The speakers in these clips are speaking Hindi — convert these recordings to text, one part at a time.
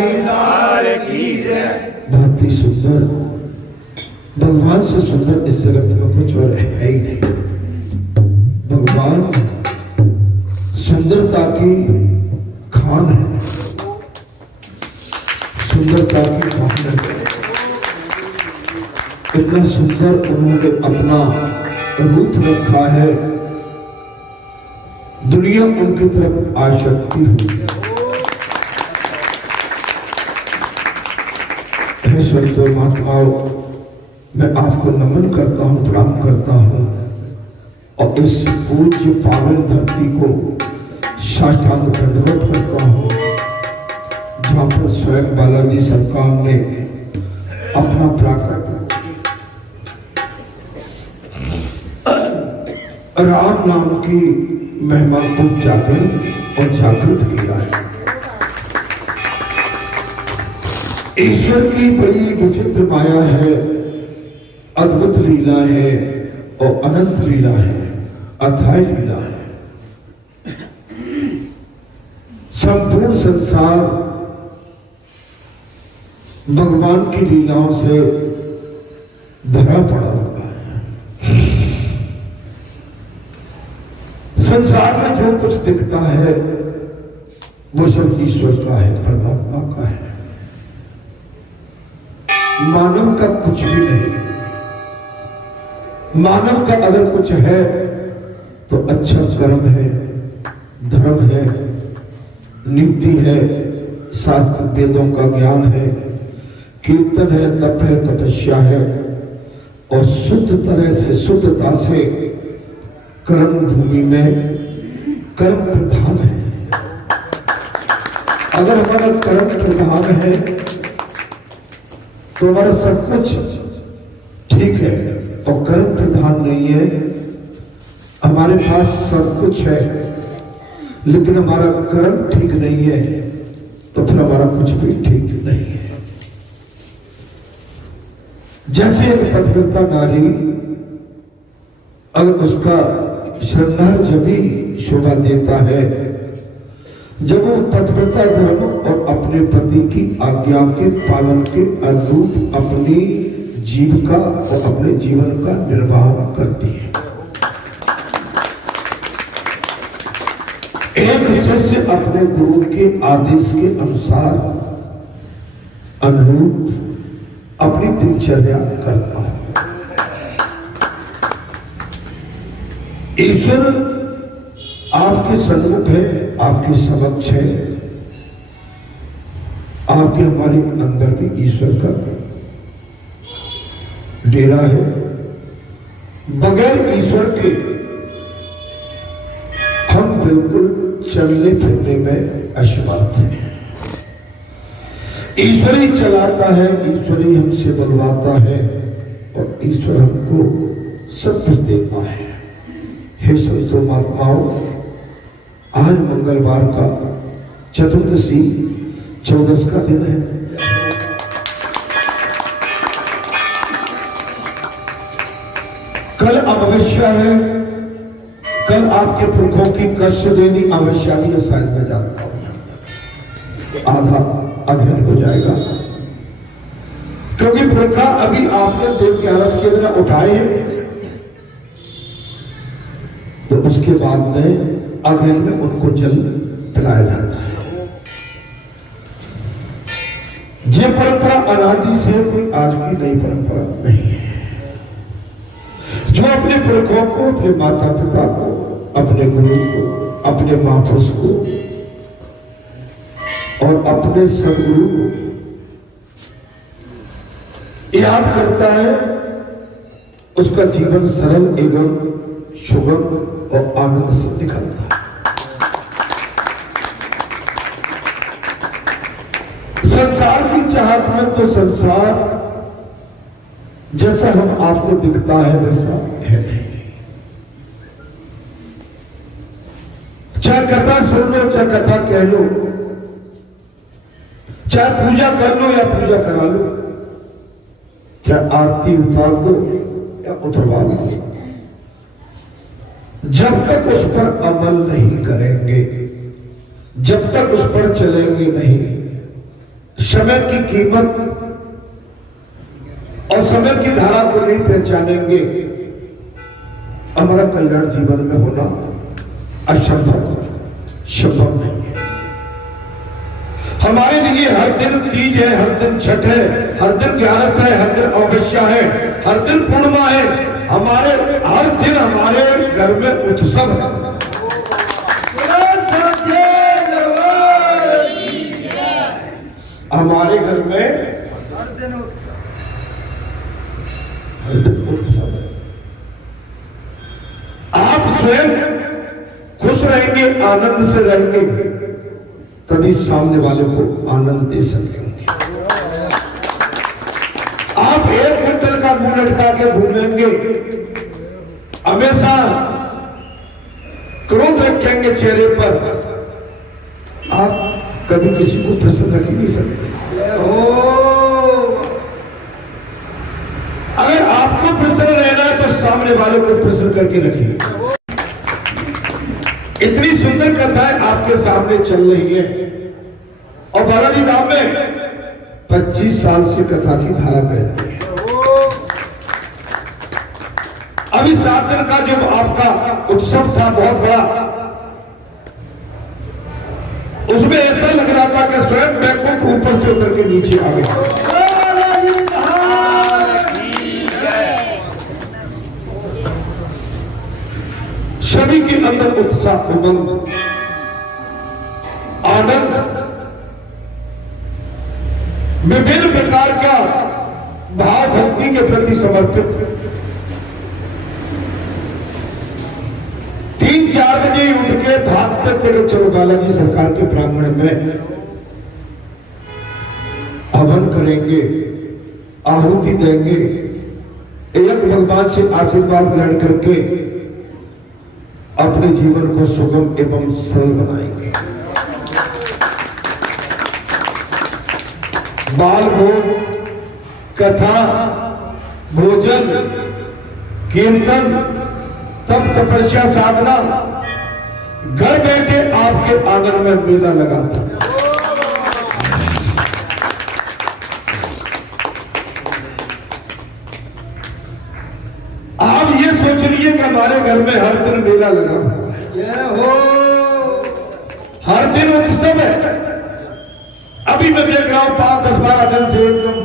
बिहारी लाल की जय। बहुत ही सुंदर, भगवान से सुंदर इस जगत में कुछ और है ही नहीं। भगवान सुंदरता की खान है, सुंदरता की खान है। इतना सुंदर उन्होंने अपना रूप रखा है, दुनिया उनकी तरफ आसक्ति हुई। हे संतो महात्माओं, मैं आपको नमन करता हूं, प्रणाम करता हूं और इस पूज्य पावन धरती को साष्टांग दंडवत करता हूं, जहां पर स्वयं बालाजी सरकार ने अपना प्राकट राम नाम की महिमा को जागृत और जागृत किया है। ईश्वर की बड़ी विचित्र माया है, अद्भुत लीला है और अनंत लीला है, अथाई लीला है। संपूर्ण संसार भगवान की लीलाओं से भरा पड़ा हुआ है। संसार में जो कुछ दिखता है वो सब ईश्वर का है, परमात्मा का है, मानव का कुछ भी नहीं। मानव का अगर कुछ है तो अच्छा कर्म है, धर्म है, नीति है, शास्त्र वेदों का ज्ञान है, कीर्तन है, तप है, तपस्या है और शुद्ध तरह से, शुद्धता से कर्म भूमि में कर्म प्रधान है। अगर हमारा कर्म प्रधान है तो हमारा सब कुछ ठीक है, और कर्म प्रधान नहीं है, हमारे पास सब कुछ है लेकिन हमारा कर्म ठीक नहीं है, तो फिर हमारा कुछ भी ठीक नहीं है। जैसे एक पतिव्रता नारी, अगर उसका श्रृंगार जब भी शोभा देता है जब वो पतिव्रता धर्म और अपने पति की आज्ञा के पालन के अनुरूप अपनी जीविका और अपने जीवन का निर्वाह करती है। एक शिष्य अपने गुरु के आदेश के अनुसार अनुरूप अपनी दिनचर्या करता है। ईश्वर आपके सन्मुख है, आपके समक्ष है, आपके हमारे अंदर भी ईश्वर का डेरा है। बगैर ईश्वर के हम बिल्कुल चलने फिरने में असमर्थ हैं। ईश्वर ही चलाता है, ईश्वर ही हमसे बुलवाता है और ईश्वर हमको सब कुछ देता है। हे संतो महात्माओं, आज मंगलवार का चतुर्दशी चौदस का दिन है। कल अमावस्या है, कल आपके पुरखों की कष्ट देनी अमावस्या की शायद में जानता हूं, आधा अध्ययन हो जाएगा, क्योंकि पुरखा अभी आपने देव के आरस के दिन उठाए हैं, तो उसके बाद में अगले में उनको जल पिलाया जाता है। ये परंपरा अनादि से कोई आज की नई परंपरा नहीं है। जो अपने पुरखों को, अपने माता पिता को, अपने गुरु को, अपने महापुरुष को और अपने सदगुरु को याद करता है, उसका जीवन सरल एवं सुगम और आनंद से निकलता है। संसार की चाहत में तो संसार जैसा हम आपको दिखता है वैसा है नहीं। चाहे कथा सुन लो, चाहे कथा कह लो, चाहे पूजा कर लो या पूजा करा लो, चाहे आरती उतार दो या उतरवा लो, जब तक उस पर अमल नहीं करेंगे, जब तक उस पर चलेंगे नहीं, समय की कीमत और समय की धारा को नहीं पहचानेंगे, हमारा कल्याण जीवन में होना संभव नहीं है। हमारे लिए हर दिन तीज है, हर दिन छठ है, हर दिन ग्यारस है, हर दिन अमावस्या है, हर दिन पूर्णिमा है। हमारे हर दिन हमारे घर में उत्सव है। हमारे घर में हर दिन उत्सव है। आप स्वयं खुश रहेंगे, आनंद से रहेंगे, तभी सामने वाले को आनंद दे सकेंगे। आप एक क्विंटल का मुंह लटका के घूमेंगे, हमेशा क्रोध रखेंगे चेहरे पर, आप कभी किसी को प्रसन्न रख ही नहीं सकते। अगर आपको प्रसन्न रहना है तो सामने वाले को प्रसन्न करके रखिए। इतनी सुंदर कथाएं आपके सामने चल रही है और बालाजी धाम में 25 साल से कथा की धारा बहती है। अभी 7 दिन का जो आपका उत्सव था बहुत बड़ा, उसमें ऐसा लग रहा था कि स्वयं बैकुंठ ऊपर से उतर के नीचे आ गया। सभी के अंदर उत्साह, उमंग, आनंद, विभिन्न प्रकार का भाव भक्ति के प्रति समर्पित। 3-4 बजे उठ के भागते थे, चलो बालाजी सरकार के प्रांगण में हवन करेंगे, आहुति देंगे, एक भगवान से आशीर्वाद ग्रहण करके अपने जीवन को सुगम एवं सरल बनाएंगे। बाल भोग, कथा, भोजन, कीर्तन, तप, तपस्या, साधना, घर बैठे आपके आंगन में मेला लगा था। आप ये सोच लीजिए कि हमारे घर में हर दिन मेला लगा हुआ है, हर दिन उत्सव है। अभी मैं देख रहा हूं 5-10-12 दिन से एकदम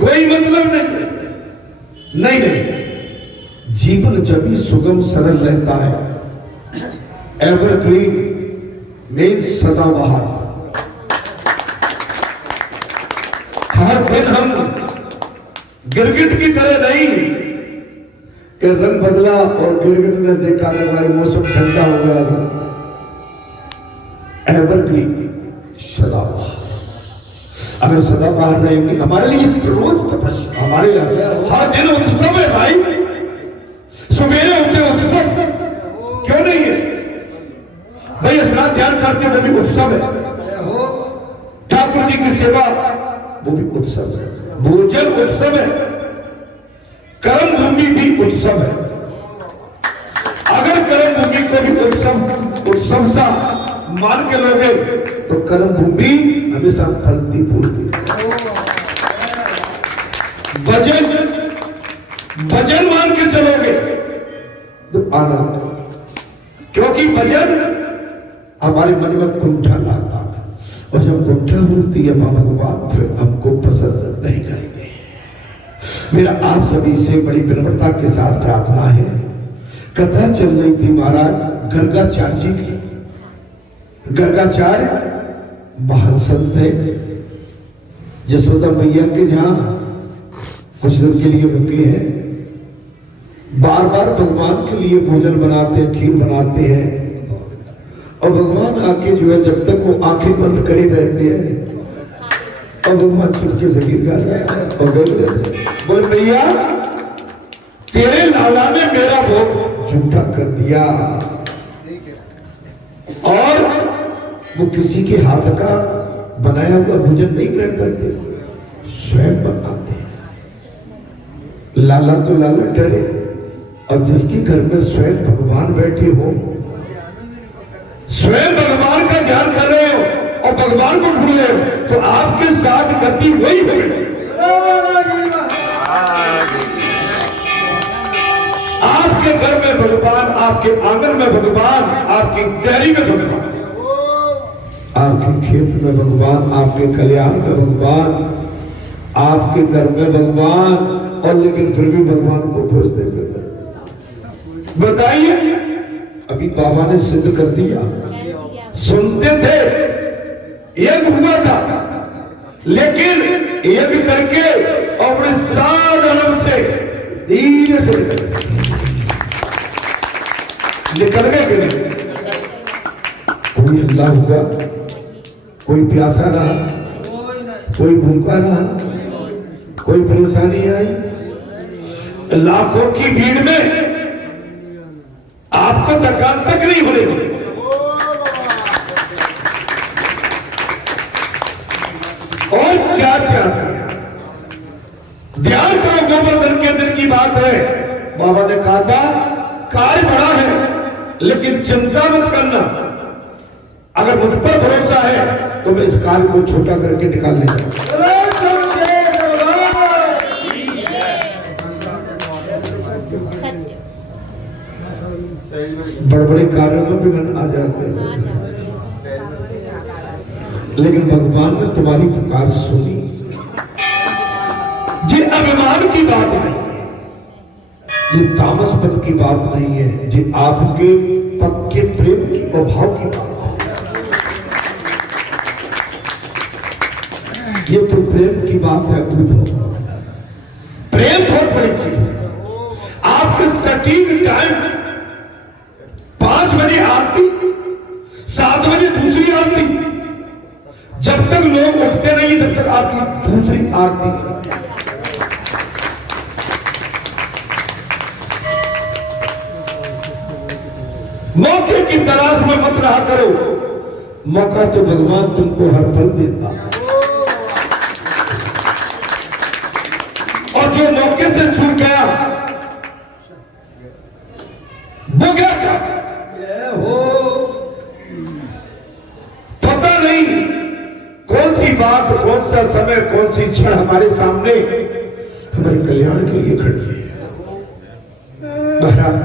कोई मतलब नहीं। जीवन जब भी सुगम सरल रहता है, एवरग्रीन मीन्स सदाबहार। हर दिन हम गिरगिट की तरह नहीं कि रंग बदला और गिरगिट ने देखा कि भाई मौसम ठंडा हो गया। एवरग्रीन, सदाबहार। अगर सदाबहार रहेंगे, हमारे लिए रोज तपस्या, हमारे हर दिन उत्सव है भाई। सुबेरे उठे उत्सव क्यों नहीं है भाई? स्नान ध्यान करते वो भी उत्सव है। ठाकुर जी की सेवा वो भी उत्सव है। भोजन उत्सव है, कर्म भूमि भी उत्सव है। अगर कर्म भूमि को भी उत्सव सा मान के लोगे तो कर्म भूमि हमेशा फलती फूलती। भजन मान के चलोगे तो आनंद, क्योंकि भजन हमारे मन में कुंठा लाता है, और जब कुंठा होती है भगवान फिर हमको पसंद नहीं करेंगे। मेरा आप सभी से बड़ी विनम्रता के साथ प्रार्थना है। कथा चल रही थी महाराज गर्गाचार्य जी की। गर्गाचार्य महान संत है, यशोदा मैया के जहां कुछ दिन के लिए रुके हैं, बार बार भगवान के लिए भोजन बनाते हैं, खीर बनाते हैं, और भगवान आके जो है जब तक वो आंखें बंद करे रहते हैं और भगवान चुपके से गिर गए और गए बोल भैया तेरे लाला ने मेरा भोग झूठा कर दिया। और वो किसी के हाथ का बनाया हुआ भोजन नहीं ग्रहण करते, स्वयं बनाते हैं। लाला तो लाला डरे, और जिसके घर में स्वयं भगवान बैठे हो, स्वयं भगवान का ध्यान कर रहे हो, भगवान को ढूंढ ले तो आपके साथ गति वही होगी। आपके घर में भगवान, आपके आंगन में भगवान, आपकी डेयरी में भगवान, आपके खेत में भगवान, आपके कल्याण में भगवान, आपके घर में भगवान, और लेकिन फिर भी भगवान को खोजते फिरते। बताइए, अभी बाबा ने सिद्ध कर दिया। सुनते थे यज्ञ हुआ था, लेकिन यज्ञ करके और बड़े साधन से धीरे से निकल गए कि नहीं? कोई हल्ला हुआ, कोई प्यासा रहा, कोई भूखा रहा, कोई परेशानी आई? लाखों की भीड़ में आपको थकान तक नहीं बनेगी। और क्या चाहते हैं? ध्यान करो, गोवर्धन के दिन की बात है। बाबा ने कहा था कार्य बड़ा है, लेकिन चिंता मत करना। अगर मुझ पर भरोसा है तो मैं इस कार्य को छोटा करके निकाल लेता हूं। बड़े बड़े कार्यों में विघ्न आ जाते हैं, लेकिन भगवान ने तुम्हारी पुकार सुनी। ये अभिमान की बात नहीं, ये तामस पद की बात नहीं है, ये आपके पक्के प्रेम की अभाव की बात है। ये तो प्रेम की बात है। प्रेम बहुत बड़ी चीज है। आपके सटीक टाइम 5 बजे आरती, 7 बजे दूसरी आरती, जब तक लोग उठते नहीं तब तक आपकी दूसरी आरती। मौके की तलाश में मत रहा करो, मौका तो भगवान तुमको हर पल देता है। और जो मौके से छूट गया वो क्या हो, पता नहीं कौन सी बात, कौन सा समय, कौन सी क्षण हमारे सामने हमारे कल्याण के लिए खड़ी है। महाराज,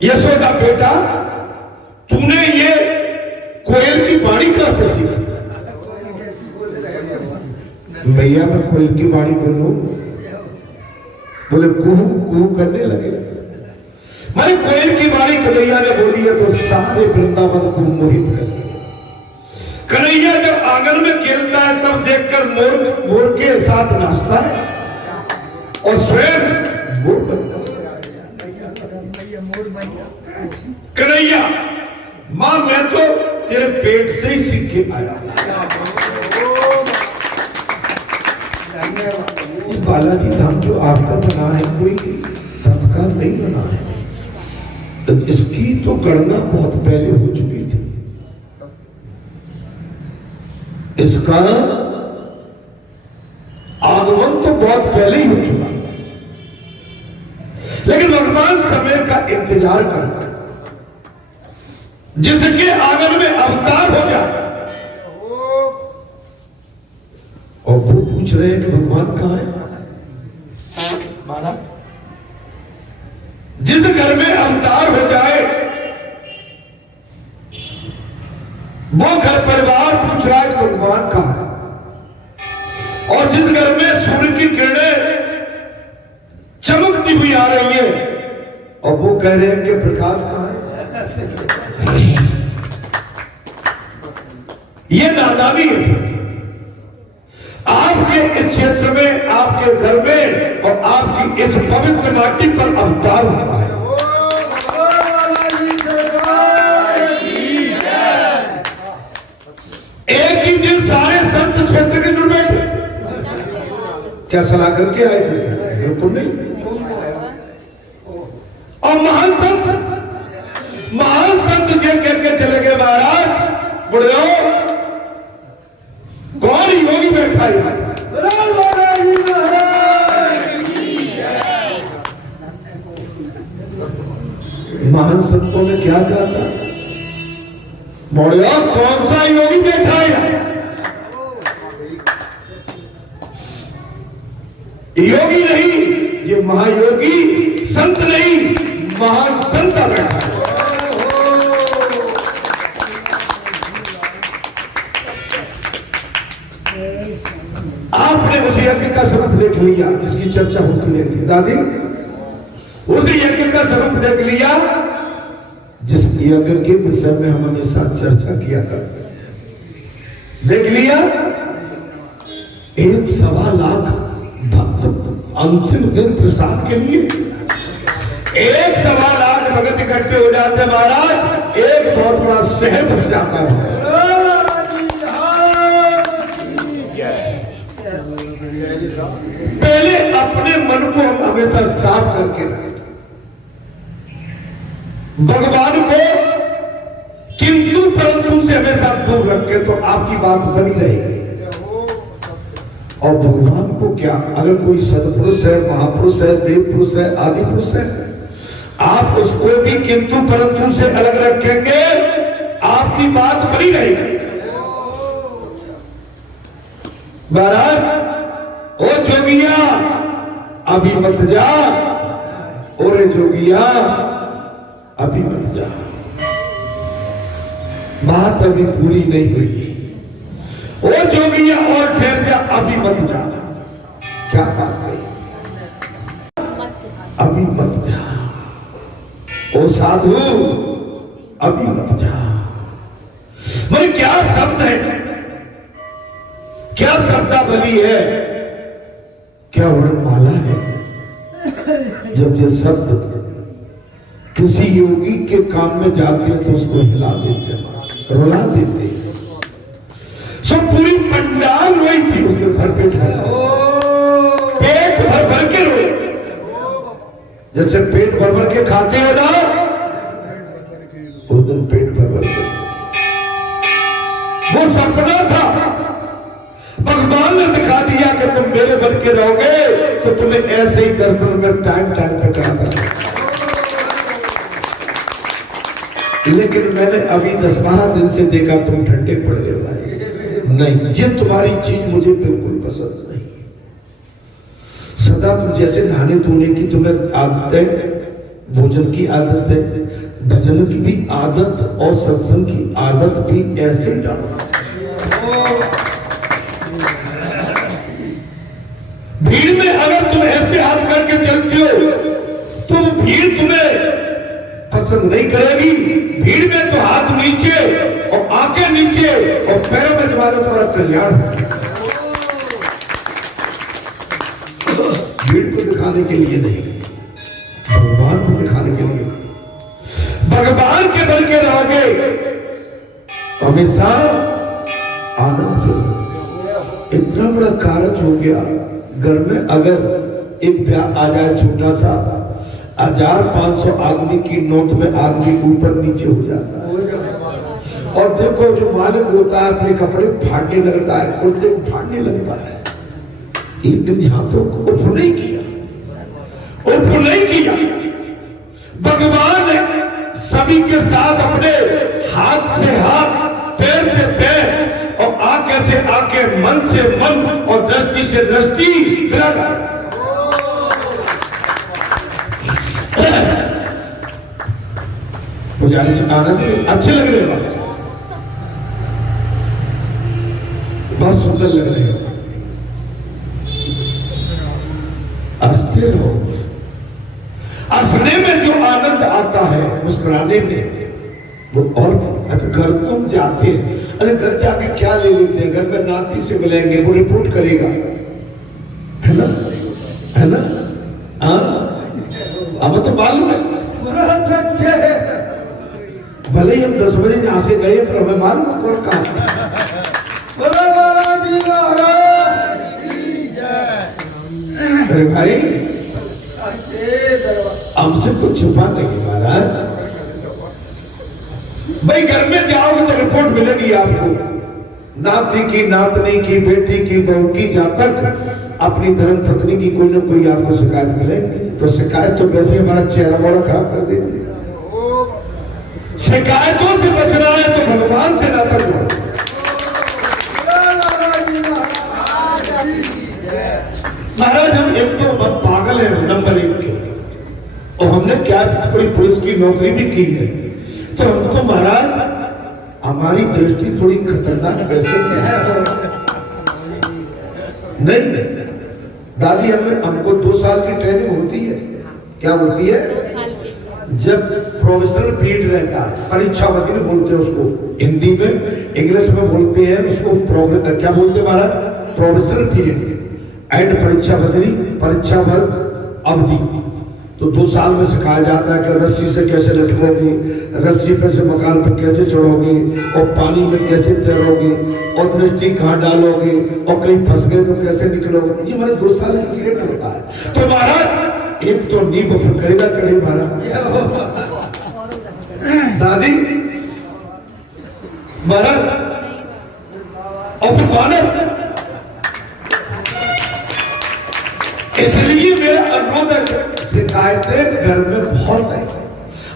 यशोदा बेटा, तूने ये कोयल की वाणी कहां से सीखी? भैया मैं कोयल की वाणी बोलूं? बोले कुहू कुहू करने लगे। मैंने कोयल की वाणी कन्हैया ने बोली है तो सारे वृंदावन को मोहित कर दिया। कन्हैया जब आंगन में खेलता है तब देखकर मोर मोर के साथ नाचता है और स्वयं मोर बनता है। कन्हैया, मां मैं तो तेरे पेट से ही सीख के आया। बालाजी धाम जो आपका बना है कोई सबका नहीं बना है, तो इसकी तो गणना बहुत पहले हो चुकी थी। इसका आगमन तो बहुत पहले ही हो चुका, लेकिन भगवान समय का इंतजार करता है। जिसके आंगन में अवतार हो जाए और वो पूछ रहे हैं कि भगवान कहां है? जिस घर में अवतार हो जाए वो घर परिवार पूछ रहा है कि भगवान कहां है। और जिस घर में सूर्य की किरणें चमकती हुई आ रही है और वो कह रहे हैं कि प्रकाश कहां है। ये नादानी है। आपके इस क्षेत्र में, आपके घर में और आपकी इस पवित्र माटी पर अवतार हुआ है। एक ही दिन सारे संत क्षेत्र के जुड़ बैठे। क्या सलाह करके आए थे? बिल्कुल नहीं। और महान संत ये कह के चले गए, महाराज बुढ़ियो कौन योगी बैठा है? महान संतों ने क्या कहा था? बुढ़ियो कौन सा योगी योगी नहीं, ये महायोगी, संत नहीं, महान संत बैठा है। आपने उस यज्ञ का स्वरूप देख लिया जिसकी चर्चा होती रहती, दादी उस यज्ञ का स्वरूप देख लिया जिस यज्ञ के विषय में हम हमेशा चर्चा किया करते हैं। देख लिया 1.25 लाख भक्त अंतिम दिन प्रसाद के लिए 1.25 लाख भगत इकट्ठे हो जाते महाराज, एक बहुत बड़ा शहर बस जाता है। पहले अपने मन को हम हमेशा साफ करके रखें, भगवान को किंतु परंतु से हमेशा दूर रखें तो आपकी बात बनी रहेगी। और भगवान को क्या, अगर कोई सत्पुरुष है, महापुरुष है, देव पुरुष है, आदि पुरुष है, आप उसको भी किंतु परंतु से अलग रखेंगे, आपकी बात बनी रहेगी। महाराज ओ जोगिया अभी मत जा, ओरे जोगिया अभी मत जा, बात अभी पूरी नहीं हुई। ओ जोगिया और ठहर जा, अभी मत जा। क्या बात है, अभी मत जा। ओ साधु अभी मत जा। मतलब क्या शब्द है, क्या शब्दावली है, क्या वर्णमाला है। जब ये शब्द किसी योगी के कान में जाते हैं तो उसको हिला देते हैं, रुला देते हैं। सब पूरी पंडाल रोई थी, उसके घर पेट भर के रोए। जैसे पेट भर भर के खाते हो ना, उस दिन पेट भर भर के। वो सपना था, भगवान ने दिखा दिया कि तुम मेरे बन के रहोगे तो तुम्हें ऐसे ही दर्शन में टाइम पे कराता। लेकिन मैंने अभी 10-12 दिन से देखा तुम ठंडे पड़ गए भाई। नहीं, ये तुम्हारी चीज मुझे बिल्कुल पसंद नहीं। सदा तुम जैसे नहाने धोने की तुम्हें आदत है, भोजन की आदत है, भजन की भी आदत और सत्संग की आदत भी ऐसे डालो। भीड़ में अगर तुम ऐसे हाथ करके चलते हो तो भीड़ तुम्हें पसंद नहीं करेगी। भीड़ में तो हाथ नीचे और आंखें नीचे और पैरों में जमा दो, तुम्हारा कल्याण। भीड़ को दिखाने के लिए नहीं, भगवान को दिखाने के लिए। भगवान के बन के रहोगे हमेशा आनंद से। इतना बड़ा कार्य हो गया, घर में अगर एक ब्याह आ जाए छोटा सा, 1500 आदमी की नोट में आदमी ऊपर नीचे हो जाता है। और देखो जो मालिक होता है अपने कपड़े फाड़ने लगता है, कुर्ते को फाड़ने लगता है। लेकिन यहां तो उर्फ नहीं किया, उर्फ नहीं किया। भगवान ने सभी के साथ अपने हाथ से हाथ, पैर से पैर और आंखें से आंखें, मन से मन और दृष्टि से दृष्टि मिलाकर। पुजारी जी आनंद अच्छे लग रहे हो, बहुत सुंदर लग रहे हो, हंसते रहो। हंसने में जो आनंद आता है, मुस्कुराने में वो और। अच्छा घर तुम जाते हैं, अरे घर जाके क्या ले लेते हैं, घर में नाती से मिलेंगे, वो रिपोर्ट करेगा, है ना, है ना। हाँ अब तो मालूम है, भले ही हम 10 बजे यहां से गए पर हमें मालूम कौन कहा। अरे भाई हमसे कुछ छुपा नहीं महाराज। भाई घर में जाओगे तो रिपोर्ट मिलेगी आपको, नाती की, नातनी की, बेटी की, बहू की, जहां तक अपनी धर्म पत्नी की कोई ना कोई आपको शिकायत मिलेगी। तो शिकायत तो वैसे हमारा चेहरा बड़ा खराब कर देती है। शिकायतों से बचना है तो भगवान से नाता जोड़ो। महाराज हम एक थोड़ी पुलिस की नौकरी भी की है, तो हमको महाराज हमारी दृष्टि थोड़ी खतरनाक कैसे है? नहीं दादी, हमको 2 साल की ट्रेनिंग होती है। क्या होती है? 2 साल की। जब प्रोफेशनल पीरियड रहता है, परीक्षावधि में बोलते हैं उसको, हिंदी में, इंग्लिश में बोलते हैं उसको क्या बोलते हैं महाराज? प्रोफेशनल पीरियड एंड परीक्षावध अवधि। तो 2 साल में सिखाया जाता है कि रस्सी से कैसे लटकोगे, रस्सी पे से मकान पर कैसे चढ़ोगे, और पानी में कैसे तैरोगे, और दृष्टि कहाँ डालोगे, और कहीं फंस गए तो कैसे निकलोगे। ये हमारे 2 साल का पीरियड होता है। तो महाराज एक तो नींव करेगा चढ़े महाराज, दादी महाराज, और फिर मानव। इसलिए मेरा अनुरोध है, शिकायतें घर में बहुत है।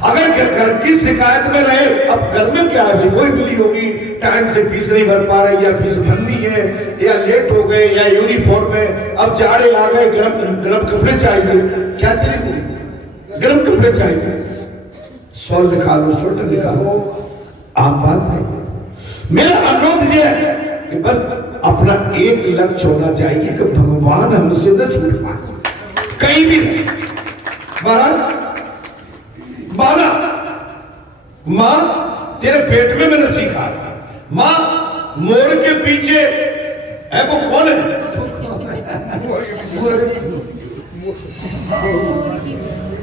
अगर घर की शिकायत में रहे, अब घर में क्या है, कोई मिली होगी, टाइम से फीस नहीं भर पा रही, या फीस भरनी है, या लेट हो गए, या यूनिफॉर्म में अब जाड़े आ गए, गर्म कपड़े चाहिए, क्या चाहिए? गर्म कपड़े चाहिए, शॉल निकालो, स्वेटर निकालो, आम बात है। मेरा अनुरोध यह है कि बस अपना एक लक्ष्य होना चाहिए कि भगवान हमसे न छूट पाए कहीं भी। महाराज माना, मां तेरे पेट में मैंने सीखा, मां मोर के पीछे है वो कौन है?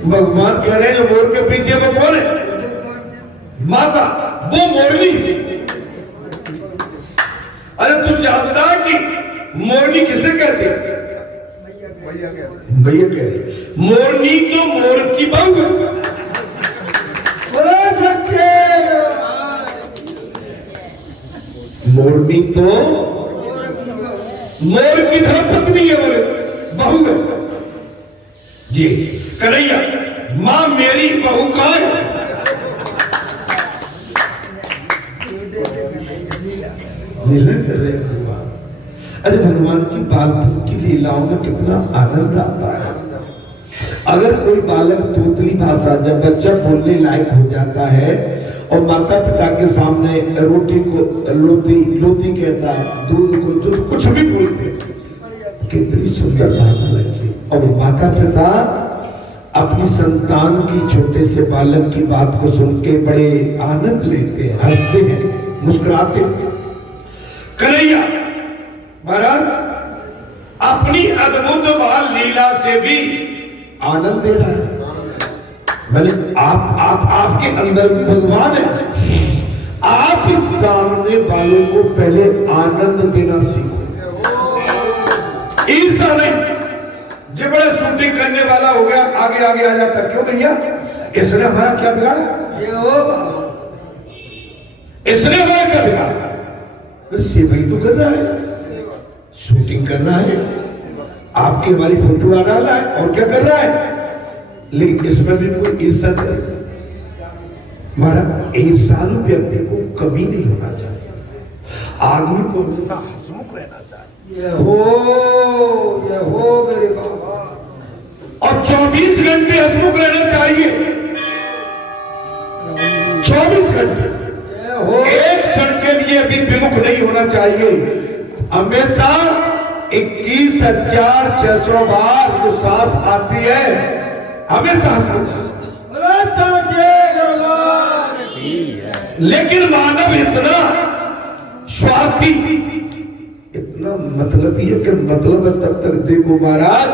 भगवान कह रहे हैं जो मोर के पीछे वो कौन है? माता, वो मोरनी। अरे तू जानता है कि मोरनी किसे कहते हैं? भैया कह रहे, मोरनी तो मोर की बहू है। मोरनी तो मोर की धर्मपत्नी है, बोले बहू है जी। कन्हैया, मां मेरी बहू कहां है? कर रहे भगवान। अरे भगवान की बालपन की लीलाओं में कितना आनंद आता है। अगर कोई बालक तोतली भाषा, जब बच्चा बोलने लायक हो जाता है और माता पिता के सामने रोटी को लोती कहता है, दूध को दूध, कुछ भी बोलते, कितनी सुंदर भाषा लगती। और माता पिता अपनी संतान की, छोटे से बालक की बात को सुन के बड़े आनंद लेते हैं, हंसते हैं, मुस्कुराते हैं। कन्हैया महाराज अपनी अद्भुत बाल लीला से भी आनंद दे रहा है। मैंने आपके अंदर भी भगवान है। आप इस सामने वालों को पहले आनंद देना सीखो, ईर्ष्या नहीं। जो बड़ा शूटिंग करने वाला हो गया, आगे आगे आ जाता, क्यों भैया? इसने हमारा क्या बिगाड़ा? इसने हमारा क्या बिगाड़ा? सेवा ही तो कर रहा है, शूटिंग कर रहा है, आपकी हमारी फोटो आ डाला है, और क्या कर रहा है? लेकिन इसमें भी कोई ईर्ष्या नहीं। हमारा ईर्ष्यालु व्यक्ति को कभी नहीं होना चाहिए, आदमी को हमेशा हंसमुख रहना चाहिए। ये हो मेरे बाबा, और 24 घंटे हंसमुख रहना चाहिए। 24 घंटे, एक क्षण के लिए भी विमुख नहीं होना चाहिए। हमेशा 21,600 बार जो सांस आती है, हमेशा लेकिन मानव इतना स्वार्थी, इतना मतलबी है कि मतलब तब तक देखो महाराज,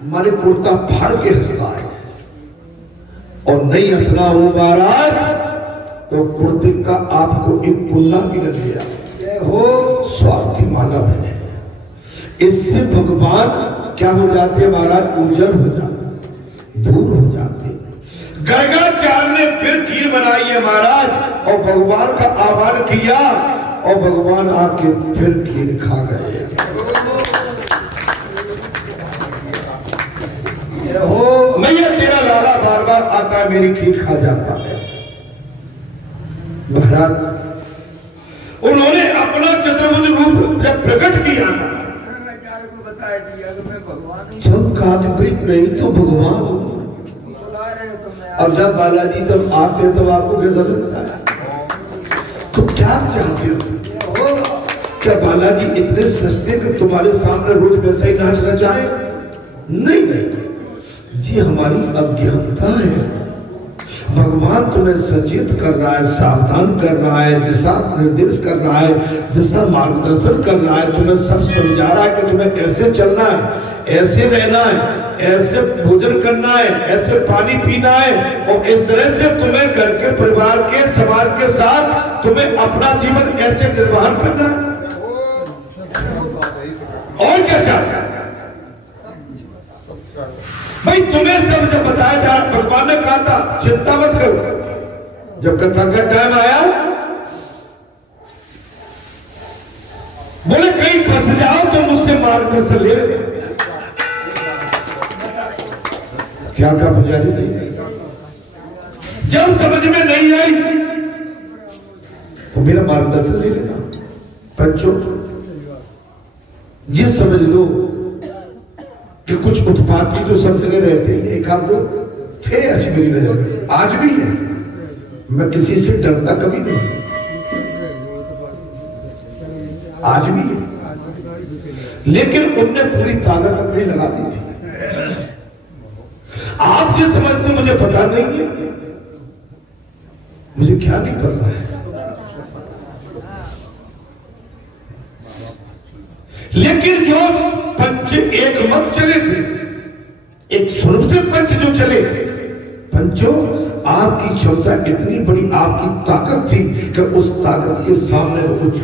हमारे कुर्ता फाड़ के हंसता है, और नहीं हंसना हो महाराज तो कुर्ते का आपको एक पुन्ना भी न दिया हो। स्वार्थी मानव है, इससे भगवान क्या हो जाते हैं महाराज? उजल हो जाते, दूर हो जाते। गर्गाचार्य ने फिर खीर बनाई है महाराज, और भगवान का आह्वान किया, और भगवान आके फिर खीर खा गए। मैया तेरा लाला बार बार आता है, मेरी खीर खा जाता है। महाराज उन्होंने अपना चतुर्भुज रूप जब प्रकट किया था, सब काज नहीं तो भगवान अब जब बालाजी जब आते तो आपको कैसा लगता है? तो क्या चाहते हो? क्या बालाजी इतने सस्ते कि तुम्हारे सामने रोज वैसा ही नाचना चाहे? नहीं नहीं जी, हमारी अज्ञानता है। भगवान तुम्हें सचेत कर रहा है, सावधान कर रहा है, दिशा निर्देश कर रहा है, दिशा मार्गदर्शन कर रहा है, तुम्हें सब समझा रहा है कि तुम्हें कैसे चलना है, ऐसे रहना है, ऐसे भोजन करना है, ऐसे पानी पीना है, और इस तरह से तुम्हें घर के परिवार के समाज के साथ तुम्हें अपना जीवन कैसे निर्वाह करना है। और क्या चाहता है भाई? तुम्हें सब जब बताया जा, भगवान ने कहा था चिंता मत करो। जब कथा का टाइम आया बोले कहीं फंस जाओ तो मुझसे मार्गदर्शन ले लेना। क्या कहा पुजारी ने? जब समझ में नहीं आई तो मेरा मार्गदर्शन ले लेना। बच्चों ये समझ लो कि कुछ उत्पाती तो सब जगह रहते हैं, एक आध लोग थे ऐसी मेरी नजर में, आज भी है। मैं किसी से डरता कभी नहीं, आज भी है, लेकिन उनने पूरी ताकत अपनी लगा दी थी। आप जिस समझते मुझे पता नहीं है, मुझे क्या नहीं पता है, लेकिन जो पंच एक मत चले थे, एक स्वरूप से पंच जो चले, पंचों आपकी क्षमता इतनी बड़ी, आपकी ताकत थी कि उस ताकत के सामने कुछ